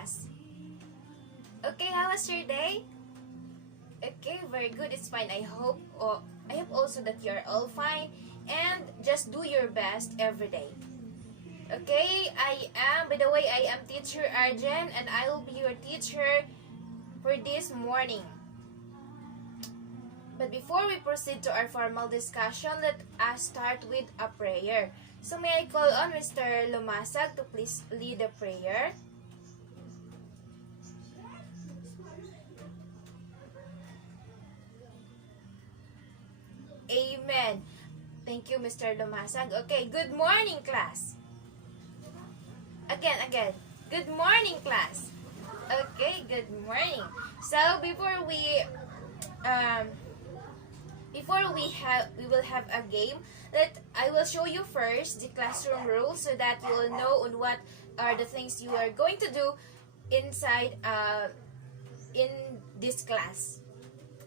class? Okay, how was your day? Okay, very good. It's fine. I hope also that you're all fine and just do your best every day. Okay, by the way, I am teacher Arjen and I will be your teacher for this morning. But before we proceed to our formal discussion, let us start with a prayer. So may I call on Mr. Lumasag to please lead the prayer? Amen. Thank you, Mr. Lumasag. Okay, good morning, class. Again. Good morning, class. Okay, good morning. So we will have a game that I will show you first the classroom rules so that you will know on what are the things you are going to do inside in this class.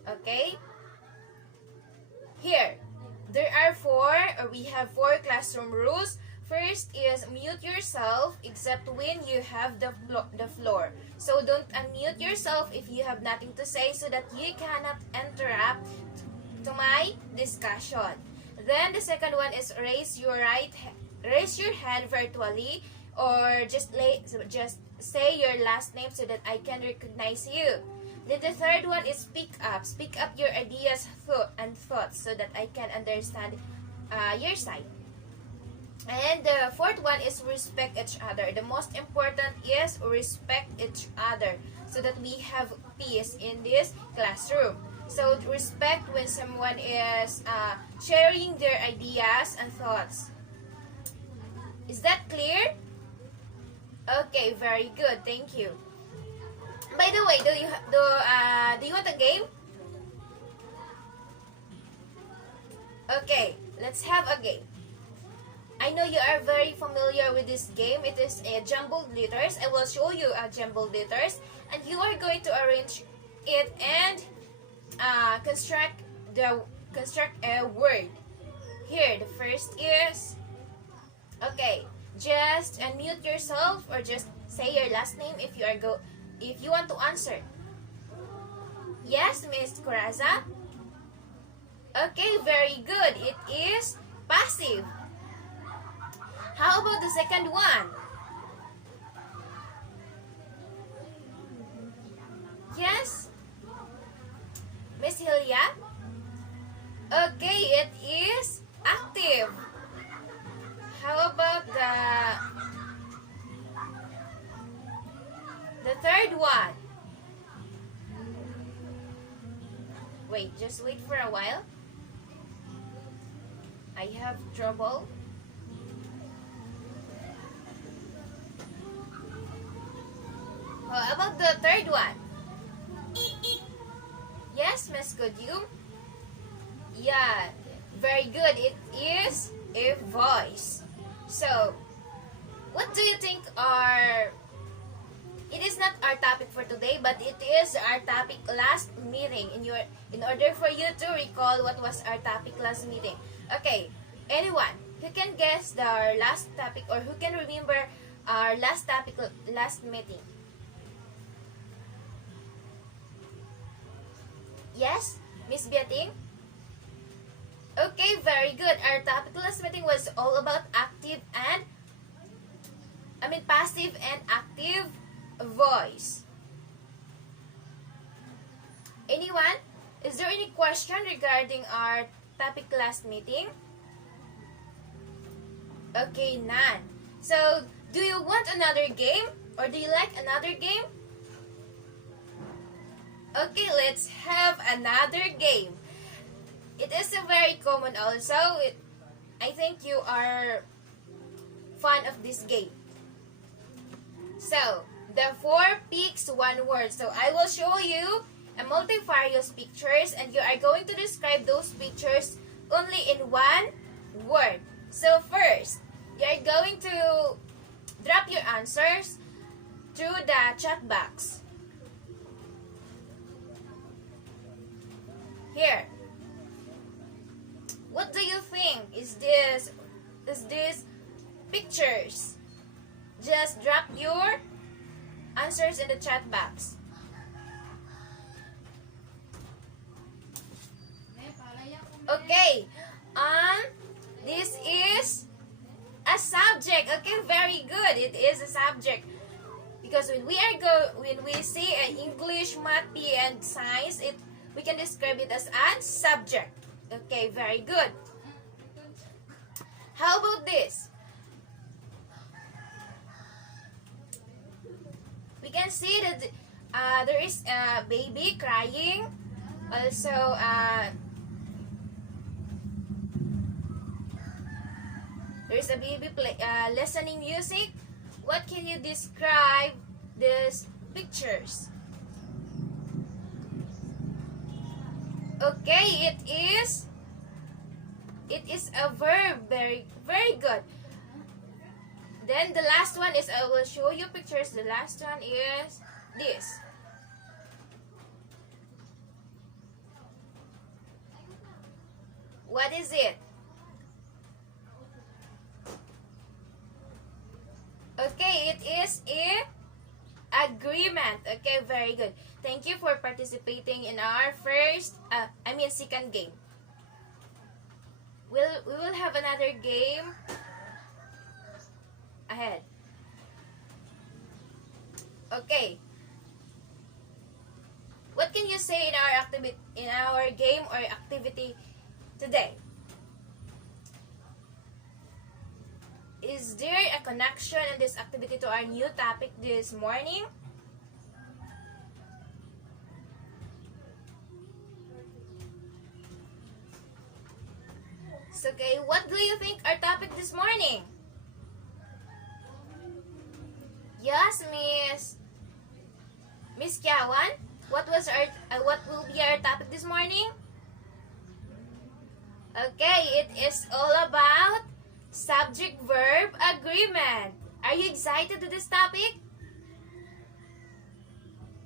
Okay? Here, we have four classroom rules. First is mute yourself except when you have the floor. So don't unmute yourself if you have nothing to say so that you cannot interrupt to my discussion. Then the second one is raise your hand virtually or just say your last name so that I can recognize you. Then the third one is speak up. Speak up your ideas and thoughts so that I can understand your side. And the fourth one is respect each other. The most important is respect each other so that we have peace in this classroom. So respect when someone is sharing their ideas and thoughts. Is that clear? Okay, very good. Thank you. By the way, do you want a game? Okay, let's have a game. I know you are very familiar with this game. It is a jumbled letters. I will show you a jumbled letters, and you are going to arrange it and construct a word. Here, the first is okay. Just unmute yourself or just say your last name if you want to answer. Yes, Miss Coraza? Okay, very good. It is passive. How about the second one? Yes? Miss Hilya? Okay, it is active. How about the third one? Wait, just wait for a while. I have trouble. How about the third one? Yes, Miss Godyum? Yeah, very good. It is a voice. So, what do you think it is not our topic for today, but it is our topic last meeting in order for you to recall what was our topic last meeting. Okay, anyone who can guess the last topic or who can remember our last topic last meeting? Yes, Miss Beating? Okay, very good. Our topic last meeting was all about passive and active voice. Anyone? Is there any question regarding our topic last meeting? Okay, none. So, do you want another game? Or do you like another game? Okay, let's have another game. It is a very common also. I think you are fan of this game. So, the 4 picks one word. So, I will show you a multifarious pictures and you are going to describe those pictures only in one word. So, first, you are going to drop your answers through the chat box. Here. What do you think is this pictures? Just drop your answers in the chat box. Okay. This is a subject. Okay, very good. It is a subject. Because when we say English, Math, PE, and Science, we can describe it as a subject. Okay, very good. How about this? We can see that there is a baby crying. Also, there is a baby listening music. What can you describe these pictures? Okay, it is a verb. Very, very good. Then the last one is, I will show you pictures. The last one is this. What is it? Okay, it is agreement. Okay, very good. Thank you for participating in our second game. We will have another game ahead. Okay. What can you say in our game or activity today? Is there a connection in this activity to our new topic this morning? So, okay, what do you think our topic this morning? Yes, Miss Kiawan, what will be our topic this morning? Okay, it is all about subject-verb agreement. Are you excited to this topic?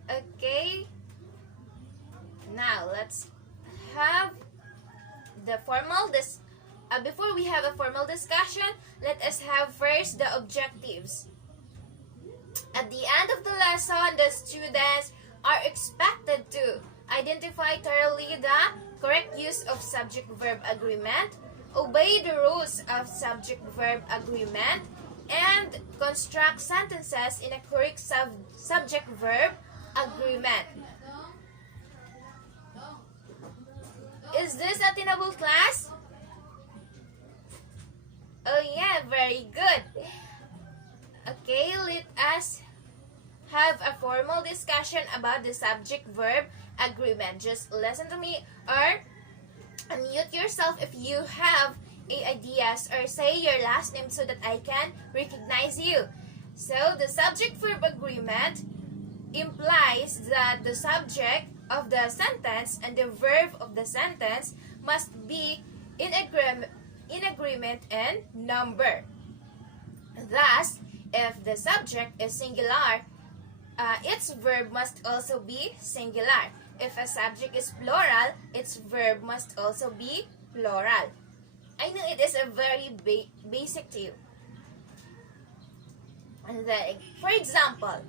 Okay. Now, let's have the before we have a formal discussion, let us have first the objectives. At the end of the lesson, the students are expected to identify thoroughly the correct use of subject-verb agreement, obey the rules of subject-verb agreement, and construct sentences in a correct subject-verb agreement. Is this attainable, class? Oh yeah, very good. Okay, let us have a formal discussion about the subject-verb agreement. Just listen to me or unmute yourself if you have ideas, or say your last name so that I can recognize you. So, the subject-verb agreement implies that the subject of the sentence and the verb of the sentence must be in agreement and number. Thus, if the subject is singular, its verb must also be singular. If a subject is plural, its verb must also be plural. I know it is a very basic to you. And then, for example,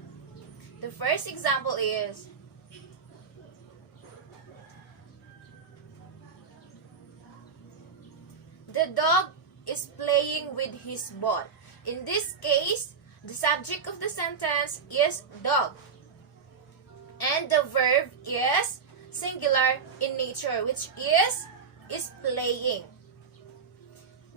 the first example is, the dog is playing with his ball. In this case, the subject of the sentence is dog. And the verb is singular in nature, which is playing.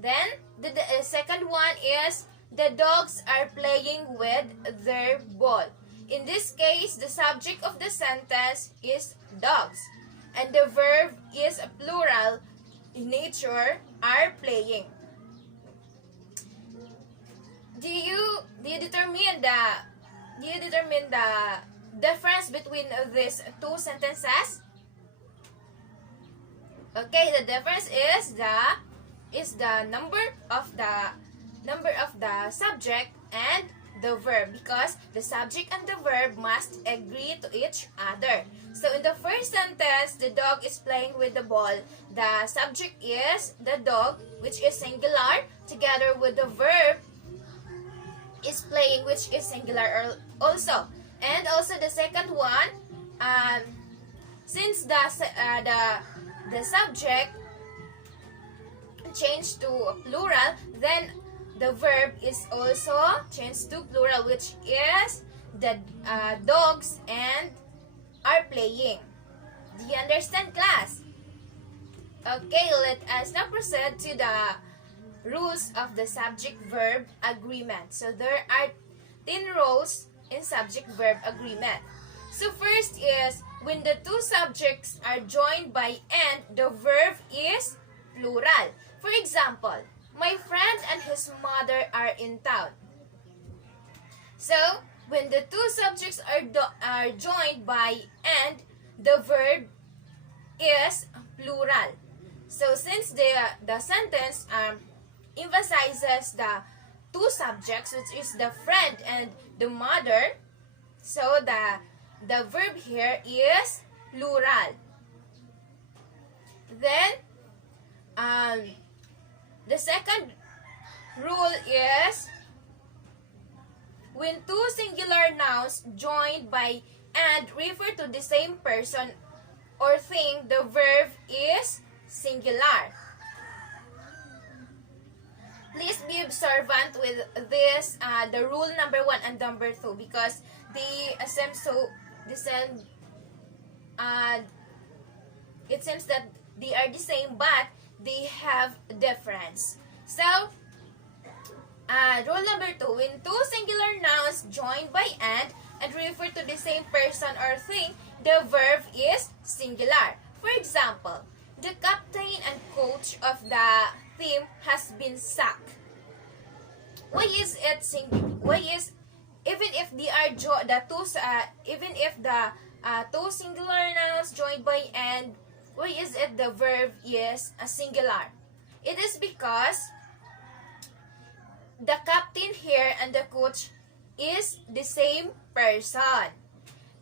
Then, the second one is, the dogs are playing with their ball. In this case, the subject of the sentence is dogs. And the verb is plural in nature, are playing. Do you determine the difference between these two sentences? Okay, the difference is the number of the subject and the verb, because the subject and the verb must agree to each other. So in the first sentence, the dog is playing with the ball. The subject is the dog, which is singular, together with the verb is playing, which is singular also. And also the second one, since the subject changed to plural, then the verb is also changed to plural, which is the dogs and are playing. Do you understand, class? Okay, let us now proceed to the rules of the subject-verb agreement. So there are 10 rules in subject-verb agreement. So first is, when the two subjects are joined by and, the verb is plural. For example, my friend and his mother are in town. So, when the two subjects are joined by and, the verb is plural. So, since the sentence emphasizes the two subjects, which is the friend and the mother, so the verb here is plural. Then, the second rule is, when two singular nouns joined by and refer to the same person or thing, the verb is singular. Please be observant with this, the rule number 1 and number 2, because they seem so the same. It seems that they are the same, but they have difference. So, rule number 2, when two singular nouns joined by and refer to the same person or thing, the verb is singular. For example, the captain and coach of the team has been sacked. Why is it singular? Why is, even if they are even if the two singular nouns joined by and, why is it the verb is a singular? It is because the captain here and the coach is the same person.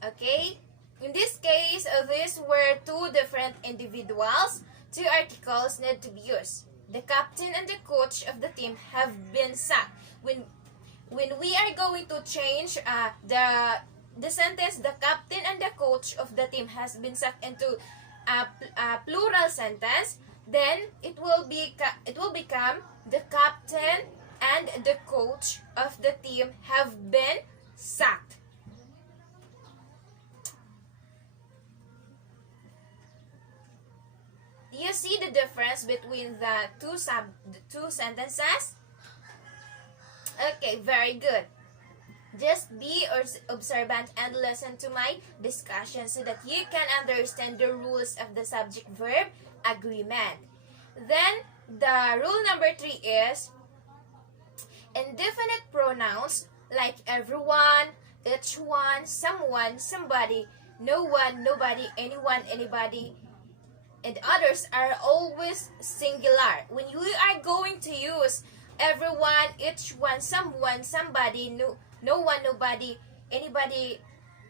Okay? In this case, these were two different individuals. Two articles need to be used. The captain and the coach of the team have been sacked. When we are going to change the sentence, the captain and the coach of the team has been sacked, into a plural sentence, then it will become the captain and the coach of the team have been sacked. Do you see the difference between the two sentences? Okay, very good. Just be observant and listen to my discussion so that you can understand the rules of the subject-verb agreement. Then, the rule number 3 is, indefinite pronouns like everyone, each one, someone, somebody, no one, nobody, anyone, anybody, and others are always singular. When you are going to use everyone, each one, someone, somebody, no one, nobody, anybody,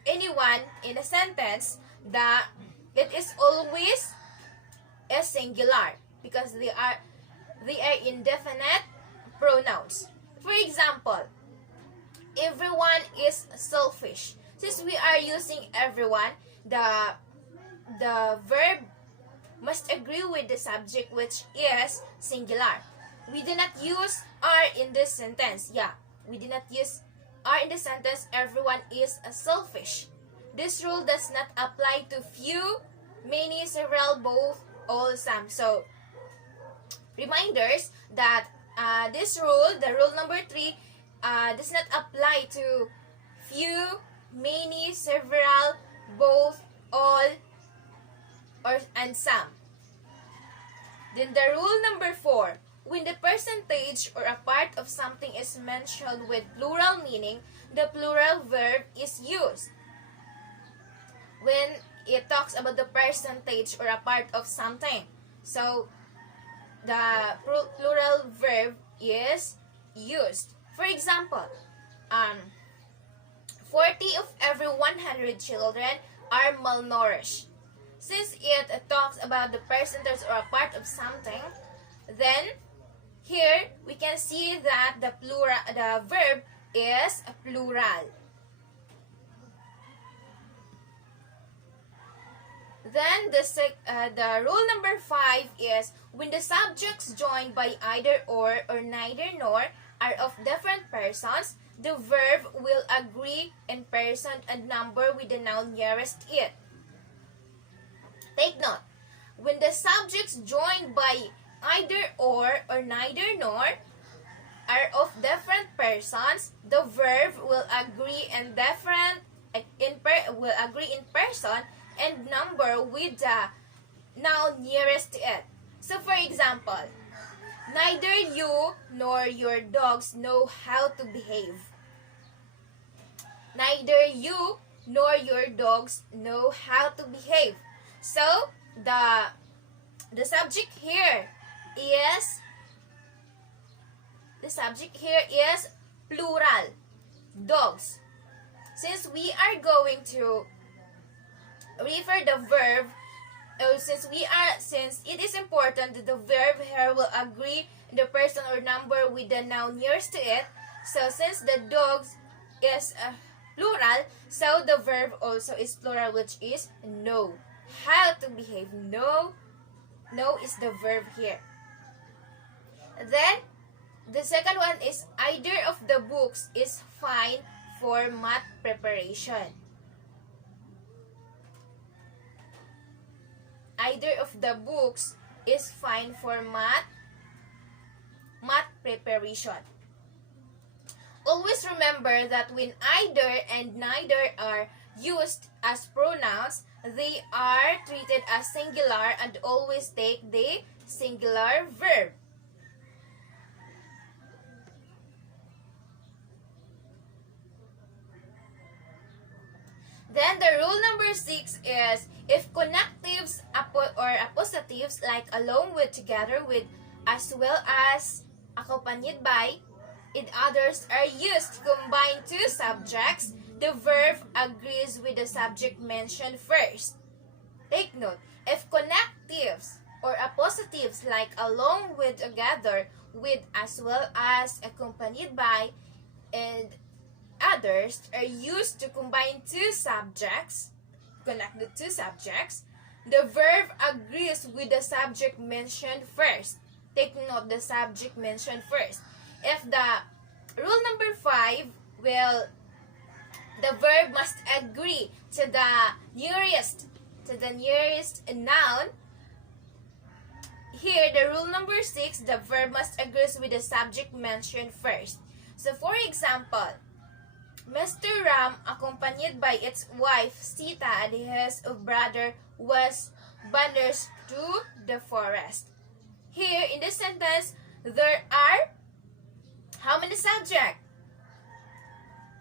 anyone in a sentence, it is always a singular because they are indefinite pronouns. For example, everyone is selfish. Since we are using everyone, the verb must agree with the subject, which is singular. We do not use are in this sentence. Yeah, we do not use are in the sentence, everyone is selfish. This rule does not apply to few, many, several, both, all, some. So, reminders that this rule, the rule number 3, does not apply to few, many, several, both, all, and some. Then the rule number 4, when the percentage or a part of something is mentioned with plural meaning, the plural verb is used. When it talks about the percentage or a part of something, so the plural verb is used. For example, 40 of every 100 children are malnourished. Since it talks about the percentage or a part of something, then here we can see that the verb is plural. Then the rule number 5 is when the subjects joined by either or neither nor are of different persons, the verb will agree in person and number with the noun nearest it. Take note. When the subjects joined by either or neither nor are of different persons, the verb will agree in person and number with the noun nearest to it. So for example, neither you nor your dogs know how to behave. Neither you nor your dogs know how to behave. So the subject here is plural, dogs. Since we are going to refer the verb, since it is important that the verb here will agree in the person or number with the noun nearest to it. So since the dogs is plural, so the verb also is plural, which is know how to behave. Know is the verb here. Then the second one is either of the books is fine for math preparation. Either of the books is fine for math preparation. Always remember that when either and neither are used as pronouns, they are treated as singular and always take the singular verb. Then the rule number 6 is if connectives or appositives like along with, together with, as well as, accompanied by, and others are used to combine two subjects, the verb agrees with the subject mentioned first. Take note, if connectives or appositives like along with, together with, as well as, accompanied by, and others are used to combine two subjects, connect the two subjects, the verb agrees with the subject mentioned first. Take note, the subject mentioned first. If the rule number 5 the verb must agree to the nearest noun. Here, the rule number 6, the verb must agree with the subject mentioned first. So for example, Mr. Ram, accompanied by its wife Sita and his brother, was banished to the forest. Here in this sentence, there are how many subjects?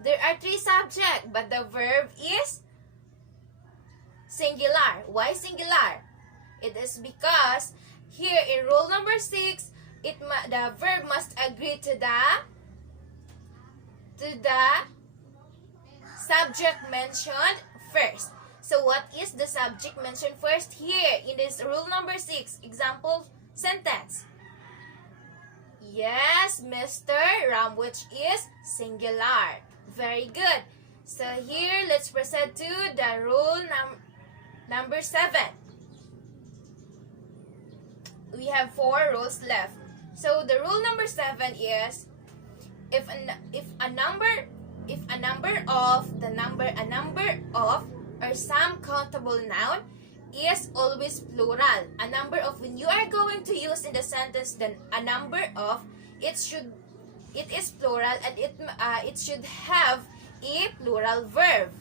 There are 3 subjects, but the verb is singular. Why singular? It is because here in rule number 6, the verb must agree to the subject mentioned first. So what is the subject mentioned first here in this rule number 6? Example sentence. Yes, Mr. Ram, which is singular. Very good. So here, let's proceed to the rule number 7. We have 4 rules left. So the rule number 7 is if a number of or some countable noun is always plural. A number of, when you are going to use in the sentence then a number of, it is plural and it should have a plural verb.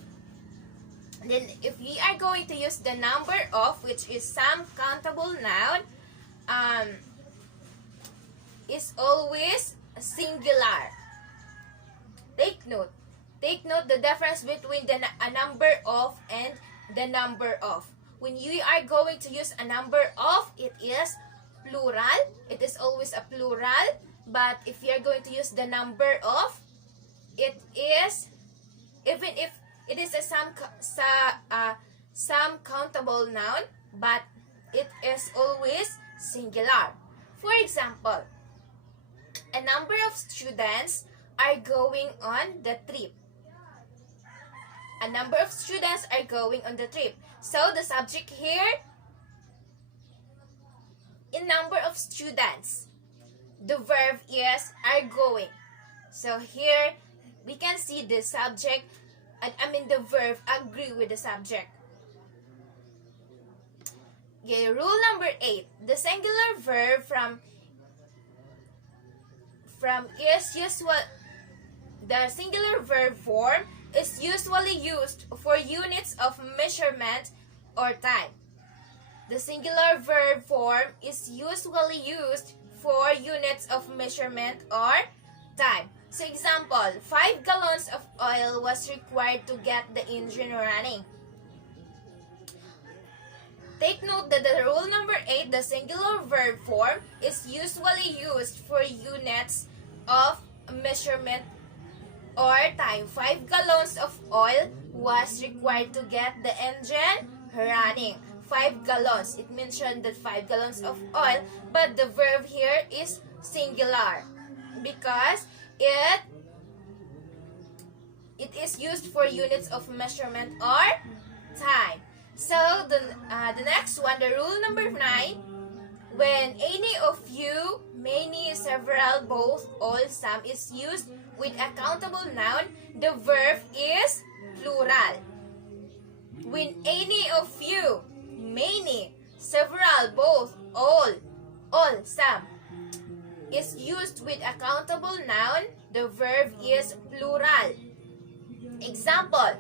Then if we are going to use the number of, which is some countable noun, is always singular. Take note the difference between a number of and the number of. When you are going to use a number of, it is plural. It is always a plural. But if you are going to use the number of, it is, even if it is a some countable noun, but it is always singular. For example, a number of students are going on the trip. A number of students are going on the trip. So the subject here, in number of students. The verb is are going. So here, we can see the subject, the verb agree with the subject. Okay, rule number 8. The singular verb from is usual. The singular verb form is usually used for units of measurement or time. The singular verb form is usually used for units of measurement or time. So example, 5 gallons of oil was required to get the engine running. Take note that the rule number 8, the singular verb form, is usually used for units of measurement or time. 5 gallons of oil was required to get the engine running. 5 gallons. It mentioned that 5 gallons of oil, but the verb here is singular because it is used for units of measurement or time. So the next one, the rule number 9, when any of you, many, several, both, all, some is used with a countable noun, the verb is plural. When any of you, many, several, both, all, some is used with a countable noun, the verb is plural. Example,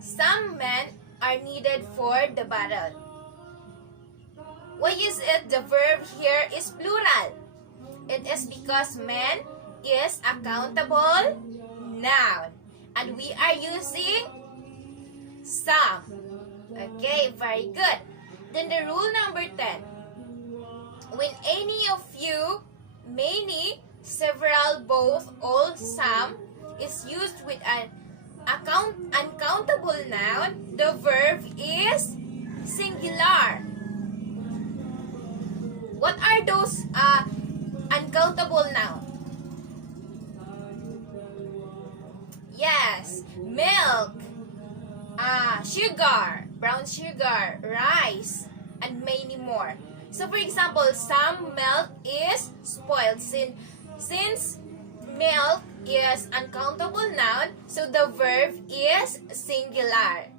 some men are needed for the battle. Why is it the verb here is plural? It is because men is a countable noun. And we are using some. Okay, very good. Then the rule number 10. When any of you, many, several, both, all, some is used with an uncountable noun, the verb is singular. What are those uncountable nouns? Yes, milk, sugar, brown sugar, rice, and many more. So for example, some milk is spoiled. Since milk is uncountable noun, so the verb is singular.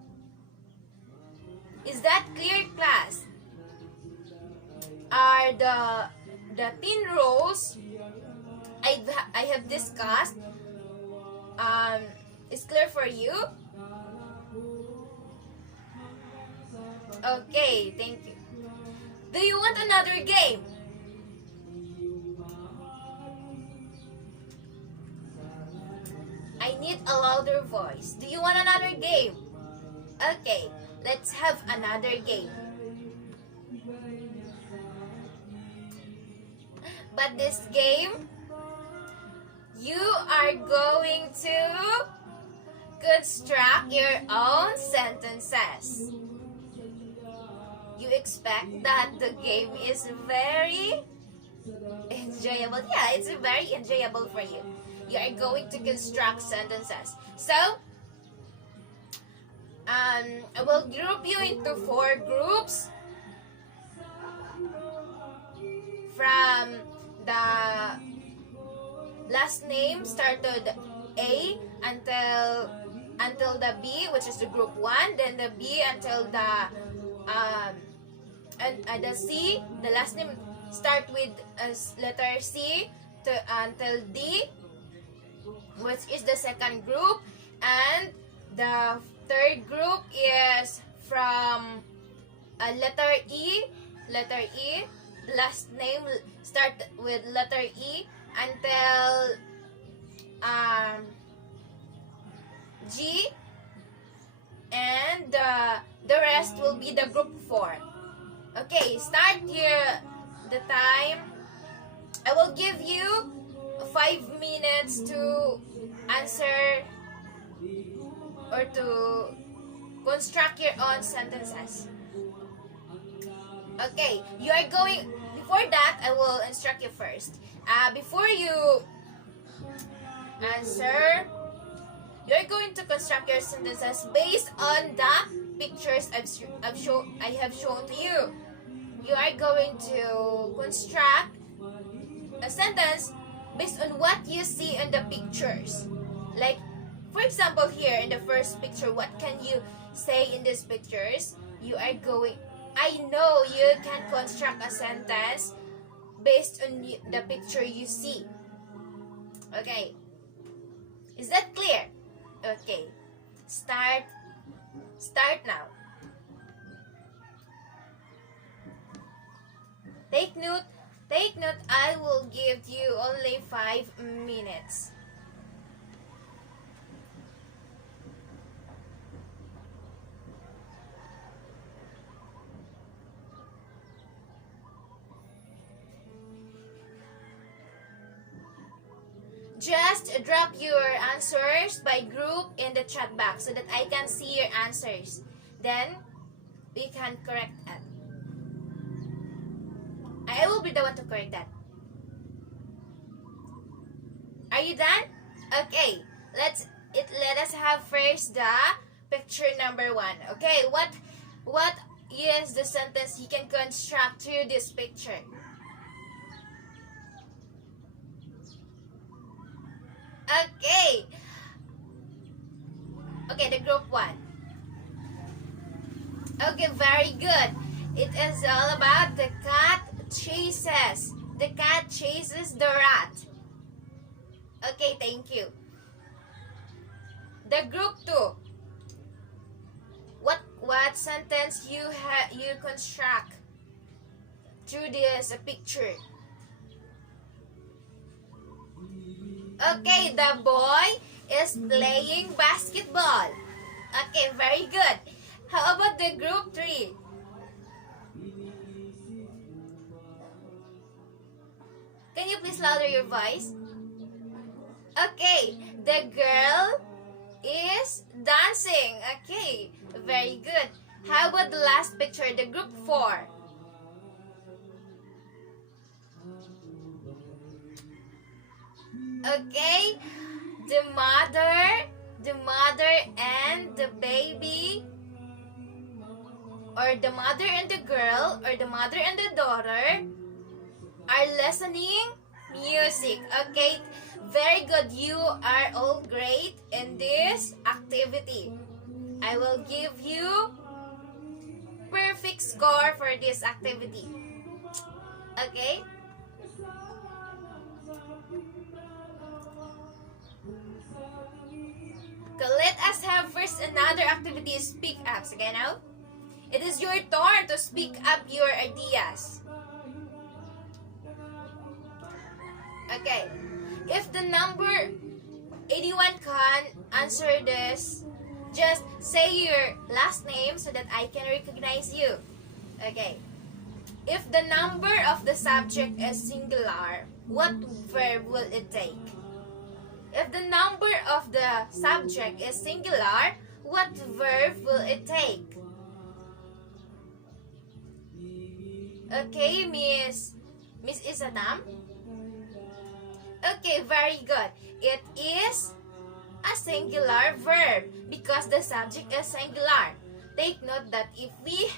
Is that clear, class? Are the 10 rows I have discussed is clear for you? Okay, thank you. Do you want another game? I need a louder voice. Do you want another game? Okay, let's have another game. But this game, you are going to construct your own sentences. You expect that the game is very enjoyable. Yeah, it's very enjoyable for you. You are going to construct sentences. So, I will group you into 4 groups from the last name started A until the B, which is the group 1, then the B until the C. The last name start with letter C until D, which is the second group, and the third group is from letter E. The last name start with letter E until G, and the rest will be the group 4. Okay, start here the time. I will give you 5 minutes to answer or to construct your own sentences. Okay, you are going. Before that, I will instruct you first. Before you answer, you're going to construct your sentences based on the pictures I have shown to you. You are going to construct a sentence based on what you see in the pictures. Like, for example, here in the first picture, what can you say in these pictures? I know you can construct a sentence based on the picture you see. Okay. Is that clear? Okay. Start now. Take note, I will give you only 5 minutes. Just drop your answers by group in the chat box so that I can see your answers. Then, we can correct that. I will be the one to correct that. Are you done? Okay, let us have first the picture number 1. Okay, what is the sentence you can construct through this picture? Okay, the group 1. Okay, very good. It is all about the cat chases the rat. Okay, thank you. The group 2. What sentence you construct through this picture? Okay, the boy is playing basketball. Okay, very good. How about the group 3? Can you please louder your voice? Okay, the girl is dancing. Okay, very good. How about the last picture, the group 4? Okay, the mother and the baby, or the mother and the girl, or the mother and the daughter are listening music. Okay, very good. You are all great in this activity. I will give you perfect score for this activity. Okay? So let us have first another activity, speak ups. Okay, now? It is your turn to speak up your ideas. Okay. If the number 81 can answer this, just say your last name so that I can recognize you. Okay. If the number of the subject is singular, what verb will it take? If the number of the subject is singular, what verb will it take? Okay, Miss Isatam? Okay, very good. It is a singular verb because the subject is singular. Take note that if we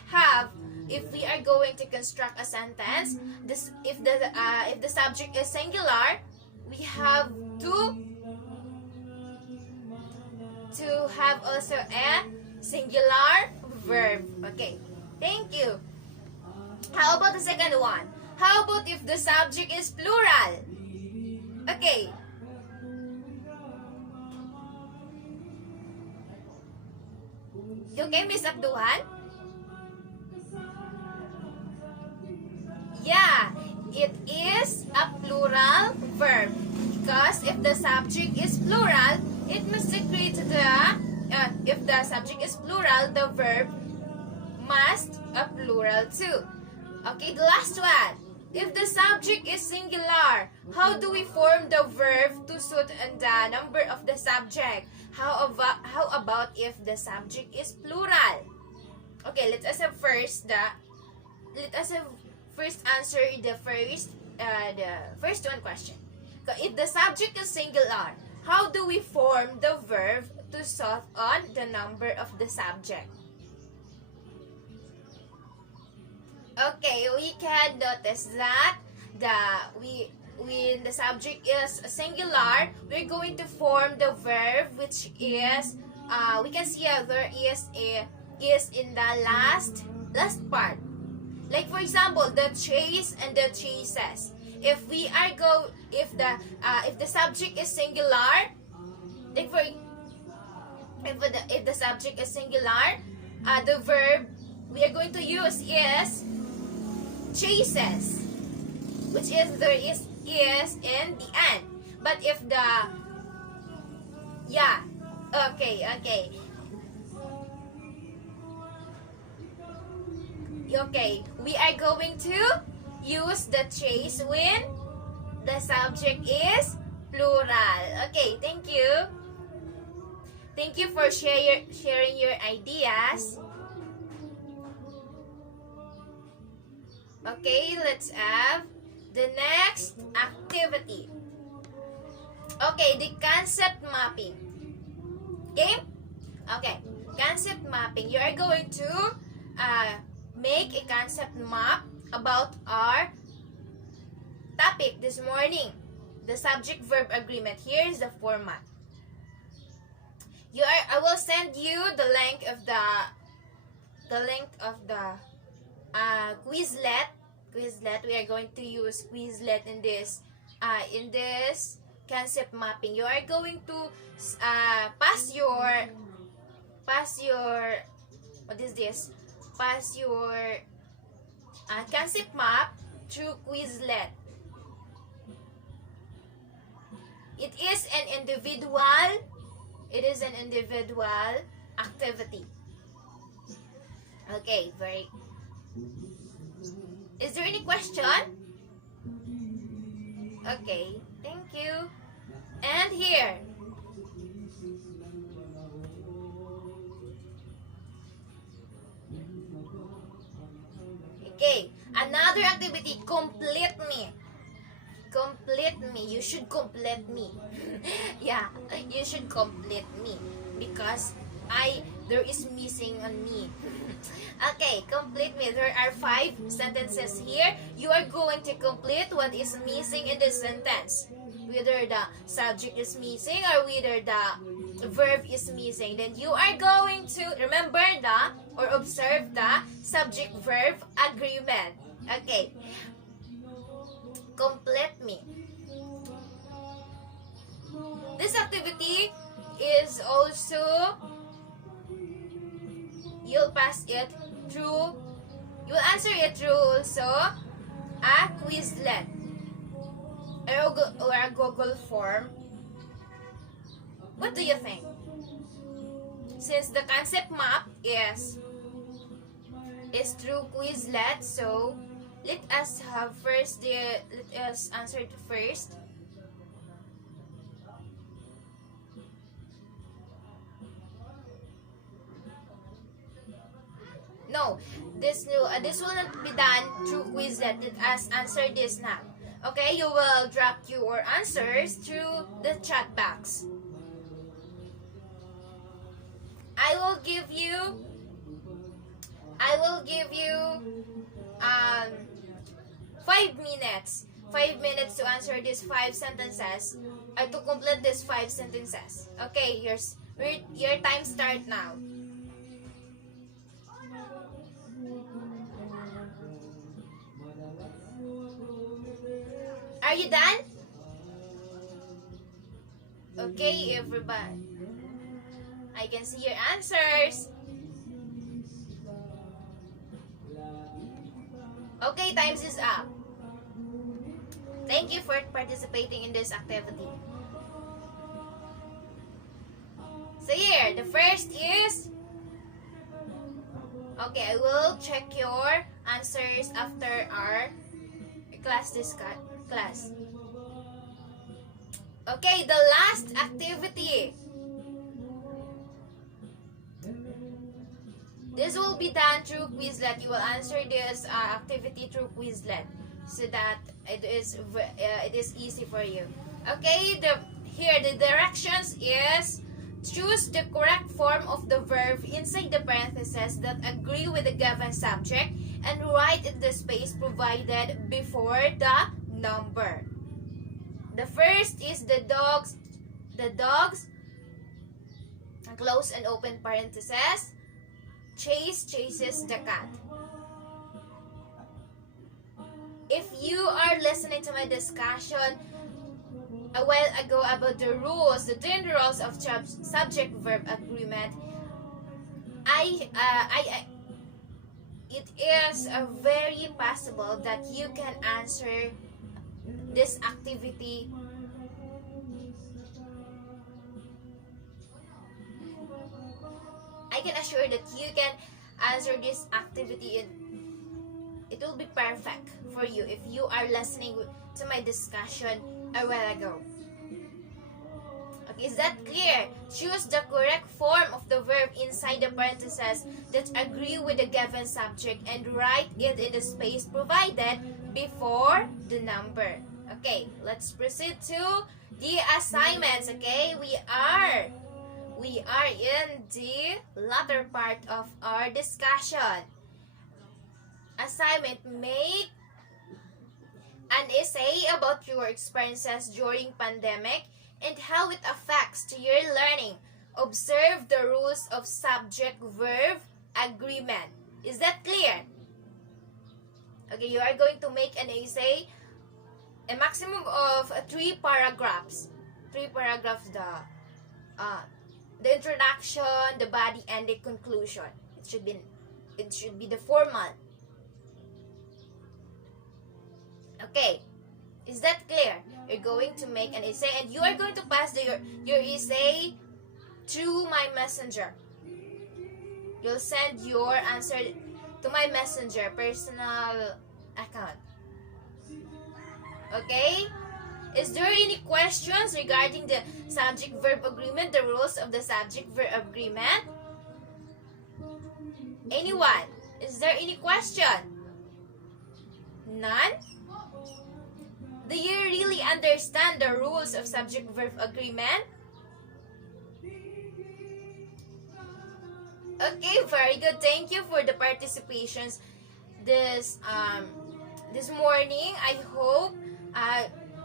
are going to construct a sentence, if the subject is singular, we have to have also a singular verb. Okay, thank you. How about the second one? How about if the subject is plural? Okay. Okay, Miss Abduhan? Yeah, it is a plural verb. Because if the subject is plural, it must agree to if the subject is plural, the verb must a plural too. Okay, the last one. If the subject is singular, how do we form the verb to suit the number of the subject? How about if the subject is plural? Okay, let us have first answer the first one question. So if the subject is singular, how do we form the verb to solve on the number of the subject. Okay, we can notice that when the subject is singular, we're going to form the verb, which is we can see there is in the last part. Like for example, the chase and the chases. If the subject is singular, like if the subject is singular, the verb we are going to use is chases, which is there is in the end. But if okay, we are going to use the chase when the subject is plural. Okay, thank you. Thank you for sharing your ideas. Okay, let's have the next activity. Okay, the concept mapping. Okay? Okay, concept mapping. You are going to make a concept map about our topic this morning. The subject-verb agreement. Here is the format. I will send you the link of the Quizlet. We are going to use Quizlet in this concept mapping. You are going to pass your what is this? Pass your concept map through Quizlet. It is an individual activity. Okay, Is there any question? Okay, thank you. And here. Okay, another activity, complete me. Complete me. You should complete me. Yeah, you should complete me because there is missing on me. Okay, complete me. There are 5 sentences here. You are going to complete what is missing in the sentence. Whether the subject is missing or whether the verb is missing. Then you are going to remember or observe the subject-verb agreement. Okay. Complete me. This activity is also, you'll pass it through, you'll answer it through also a Quizlet or a Google form. What do you think? Since the concept map is through Quizlet, so let us answer it first. No, this will not be done through Quizlet. Let us answer this now. Okay, you will drop your answers through the chat box. I will give you 5 minutes. 5 minutes to answer these 5 sentences, or to complete these 5 sentences. Okay, your time start now. Are you done? Okay, everybody. I can see your answers. Okay, time is up. Thank you for participating in this activity. So here, the first is... Okay, I will check your answers after our class. Okay, the last activity. This will be done through Quizlet. You will answer this activity through Quizlet so that it is easy for you. Okay, here the directions is Choose the correct form of the verb inside the parentheses that agree with the given subject and write in the space provided before the number. The first is the dogs, close and open parentheses, chases the cat. If you are listening to my discussion a while ago about the rules, the 10 rules of subject-verb agreement, it is very possible that you can answer this activity I can assure that you can answer this activity and it will be perfect for you if you are listening to my discussion a while ago. Okay, is that clear? Choose the correct form of the verb inside the parentheses that agree with the given subject and write it in the space provided before the number. Okay, let's proceed to the assignments. Okay, we are in the latter part of our discussion. Assignment: make an essay about your experiences during pandemic and how it affects to your learning. Observe the rules of subject-verb agreement. Is that clear? Okay, you are going to make an essay, a maximum of 3 paragraphs. 3 paragraphs, the introduction, the body, and the conclusion. It should be the formal. Okay, is that clear? You're going to make an essay and you are going to pass your essay through my messenger. You'll send your answer to my messenger personal account. Okay? Is there any questions regarding the subject-verb agreement, the rules of the subject-verb agreement? Anyone? Is there any question? None? Do you really understand the rules of subject-verb agreement? Okay, very good. Thank you for the participations this morning. I hope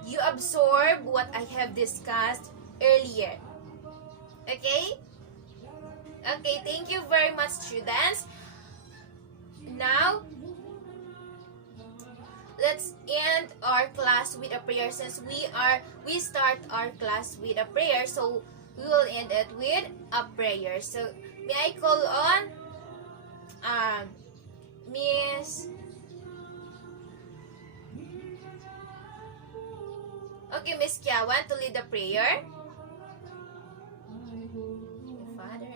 you absorb what I have discussed earlier. Okay? Okay, thank you very much, students. Now, let's end our class with a prayer since we start our class with a prayer, so we will end it with a prayer. So, may I call on Miss... Okay, Miss Kiawan to lead the prayer. Father,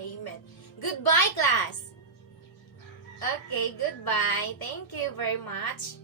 amen. Goodbye, class. Okay, goodbye. Thank you very much.